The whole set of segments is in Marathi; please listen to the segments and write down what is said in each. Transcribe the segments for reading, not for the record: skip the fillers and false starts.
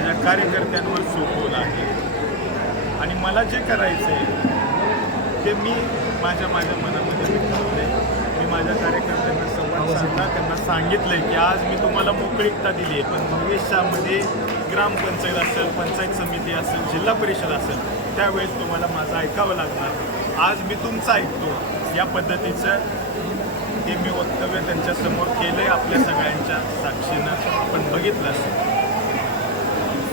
माझ्या कार्यकर्त्यांवर सोपवलं आहे आणि मला जे करायचं आहे ते मी माझ्या मनामध्ये ठरवलं आहे. मी माझ्या कार्यकर्त्यांना संवाद साधला, त्यांना सांगितलं आहे की आज मी तुम्हाला मोकळीकता दिली आहे, पण भविष्यामध्ये ग्रामपंचायत असेल, पंचायत समिती असेल, जिल्हा परिषद असेल, त्यावेळेस तुम्हाला माझं ऐकावं लागणार. आज मी तुमचं ऐकतो. या पद्धतीचं हे मी वक्तव्य त्यांच्यासमोर केलं आहे. आपल्या सगळ्यांच्या साक्षीनं आपण बघितलं असेल.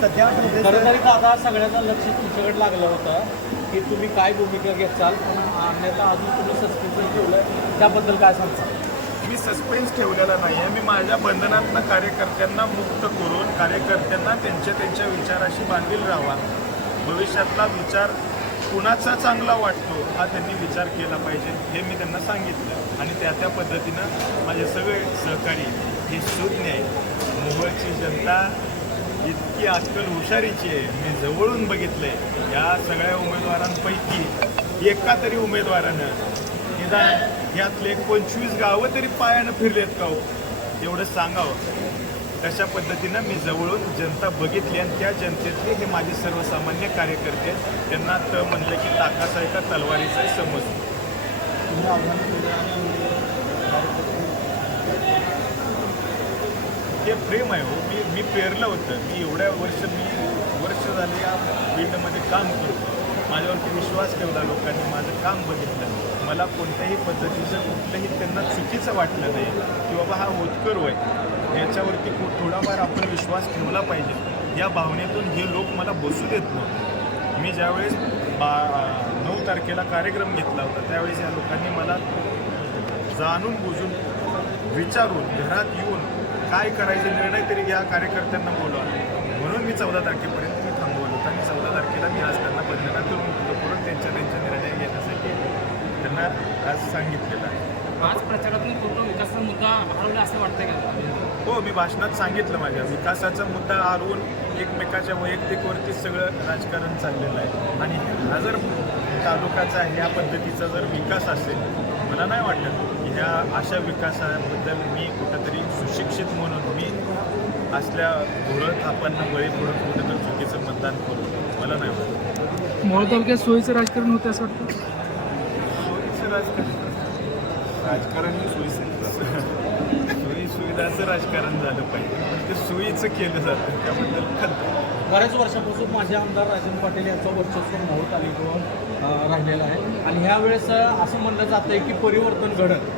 सध्या खरं तरी दादा सगळ्यांना लक्ष तुमच्याकडे लागलं होतं की तुम्ही काय भूमिका घेताल, पण अन्यथा अजून तुम्ही सस्पेन्स ठेवलं, त्याबद्दल काय सांगता? मी सस्पेन्स ठेवलेला नाही आहे. मी माझ्या बंधनातनं कार्यकर्त्यांना मुक्त करून कार्यकर्त्यांना त्यांच्या विचाराशी बांधील राहावा. भविष्यातला विचार कुणाचा चांगला वाटतो हा त्यांनी विचार केला पाहिजे हे मी त्यांना सांगितलं आणि त्या पद्धतीनं माझे सगळे सहकारी हे सुज्ञ आहेत. मोहोळची जनता इतकी आजकाल हुशारीची आहे. मी जवळून बघितलंय या सगळ्या उमेदवारांपैकी एका तरी उमेदवारानं निदान यातले 25 गावं तरी पायानं फिरलेत का हो, एवढं सांगावं. तशा पद्धतीनं मी जवळून जनता बघितली आणि त्या जनतेतले हे माझे सर्वसामान्य कार्यकर्ते आहेत. त्यांना तर म्हणलं की ताकाचा आहे का तलवारीचा आहे समजतो. हे प्रेम आहे हो. मी पेरलं होतं. मी एवढ्या वर्ष झाले या फील्डमध्ये काम करतो. माझ्यावरती विश्वास ठेवला लोकांनी, माझं काम बघितलं. मला कोणत्याही पद्धतीचं कुठलंही त्यांना चुकीचं वाटलं नाही की बाबा हा होतकर आहे, याच्यावरती थोडाफार आपण विश्वास ठेवला पाहिजे. या भावनेतून हे लोक मला बसू देत नव्हते. मी ज्यावेळेस 9 तारखेला कार्यक्रम घेतला होता त्यावेळेस या लोकांनी मला जाणून बुजून विचारून घरात येऊन काय करायचे निर्णय तरी घ्या, कार्यकर्त्यांना बोलवा म्हणून मी 14 तारखेपर्यंत मी थांबवलं होतं आणि 14 तारखेला मी आज त्यांना बंधनातून मुक्त करून त्यांच्या निर्णय घेण्यासाठी त्यांना आज सांगितलेलं आहे. आज प्रचारातून पूर्ण विकासाचा मुद्दा हरवला असं वाटतं का? हो, मी भाषणात सांगितलं माझ्या विकासाचा मुद्दा हरवून एकमेकाच्या वैयक्तिकवरती सगळं राजकारण चाललेलं आहे. आणि हा जर तालुक्याचा ह्या पद्धतीचा जर विकास असेल, मला नाही वाटत की ह्या अशा विकासाबद्दल मी कुठंतरी सुशिक्षित म्हणून मी असल्या घोरत थापांना बळी पडून कुठंतरी चुकीचं मतदान करू, मला नाही वाटत. मोहोळ तालुक्यात सोयीचं राजकारण होतं असं वाटतं? सोयीचं राजकारण ही सोयी सुविधाचं राजकारण झालं पाहिजे, पण ते सोयीचं केलं जातं त्याबद्दल खंत. बऱ्याच वर्षापासून माझे आमदार राजन पाटील यांचं वर्चस्व मोहोळ तालुक्यावर राहिलेलं आहे आणि ह्यावेळेस असं म्हणलं जातं आहे की परिवर्तन घडत